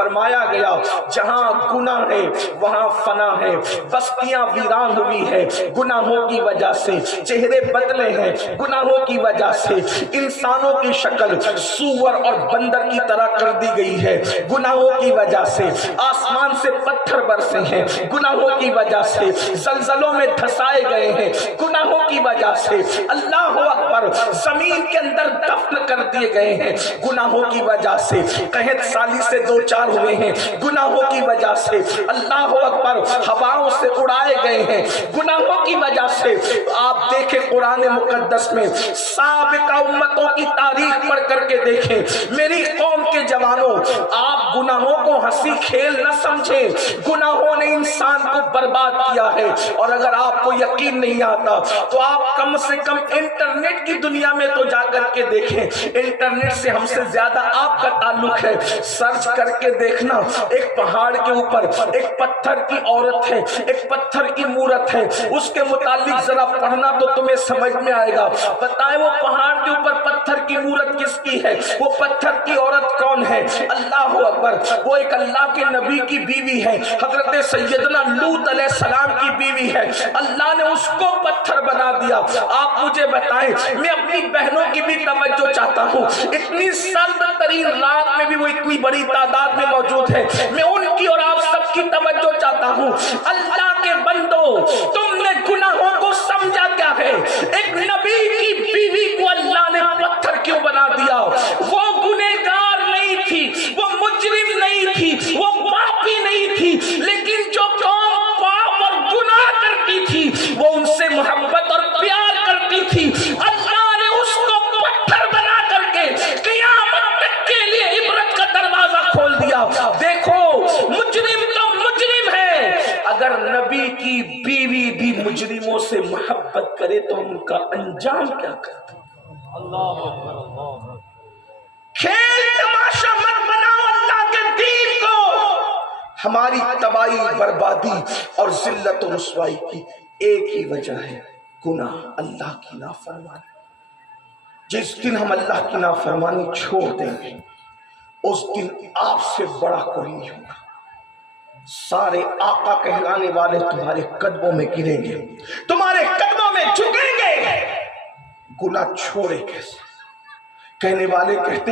فرمایا گیا جہاں گناہ ہے وہاں فنا ہے، بستیاں ویران ہوئی ہے گناہوں کی وجہ سے، چہرے بدلے ہیں گناہوں کی وجہ سے، انسانوں کی شکل سور اور بندر کی طرح کر دی گئی ہے گناہوں کی وجہ سے، آسمان سے پتھر برسے ہیں گناہوں کی وجہ سے، زلزلوں میں دھسائے گئے ہیں گناہوں کی وجہ سے، اللہ اکبر، زمین کے اندر دفن کر دیے گئے ہیں گناہوں کی وجہ سے، قحط سالی سے دو چار ہوئے ہیں گناہوں کی وجہ سے، اللہ اکبر، ہواؤں سے اڑائے گئے ہیں گناہوں کی وجہ سے۔ آپ دیکھیں قرآن مقدس میں سابقہ امتوں کی تاریخ پڑھ کر کے دیکھیں، میری قوم کے جوانوں، آپ گناہوں کو ہنسی کھیل نہ سمجھیں، گناہوں نے انسان کو برباد کیا ہے۔ اور اگر آپ کو یقین نہیں آتا تو آپ کم سے کم انٹرنیٹ کی دنیا میں تو جا کر کے دیکھیں، انٹرنیٹ سے ہم سے زیادہ آپ کا تعلق ہے، سرچ کر کے دیکھنا، ایک پہاڑ کے اوپر ایک پتھر کی عورت ہے، ایک پتھر کی مورت ہے، اس کے متعلق ذرا پڑھنا تو تمہیں سمجھ میں آئے گا۔ بتائیں وہ پہاڑ کے اوپر پتھر کی مورت کس کی ہے؟ وہ پتھر کی عورت کون ہے؟ اللہ اکبر، وہ ایک اللہ کے نبی کی بیوی ہے، حضرت سیدنا لوط علیہ السلام کی بیوی ہے، اللہ نے اس کو پتھر بنا دیا۔ آپ مجھے بتائیں، میں اپنی بہنوں کی بھی توجہ چاہتا ہوں، اتنی سرد ترین رات میں بھی وہ اتنی بڑی تعداد میں موجود ہے، میں ان کی اور آپ سب کی توجہ چاہتا ہوں۔ اللہ کے بندو، تم نے گناہوں کو سمجھا کیا ہے؟ ایک نبی کی بیوی کو اللہ نے پتھر کیوں بنا دیا؟ وہ گنہگار نہیں تھی، وہ مجرم نہیں تھی، وہ پاپی نہیں تھی، لیکن جو قوم پاپ اور گناہ کرتی تھی وہ ان سے محبت اور پیار کرتی تھی، اللہ نے اس کو پتھر بنا کر کے قیامت تک کے لیے عبرت کا دروازہ کھول دیا۔ دیکھو، مجرم تو مجرم ہے، اگر نبی کی بیوی بھی مجرموں سے محبت کرے تو ان کا انجام کیا کرتا؟ اللہ اکبر، اللہ، کھیل تماشا مت بناؤ اللہ کے دین کو۔ ہماری تباہی، بربادی اور ذلت و رسوائی کی ایک ہی وجہ ہے، گناہ، اللہ کی نافرمانی۔ جس دن ہم اللہ کی نافرمانی چھوڑ دیں گے اس دن آپ سے بڑا کوئی نہیں ہوگا، سارے آقا کہلانے والے تمہارے قدموں میں گریں گے، تمہارے قدموں میں جھکیں گے۔ گناہ چھوڑے کیسے؟ کہنے والے کہتے ہیں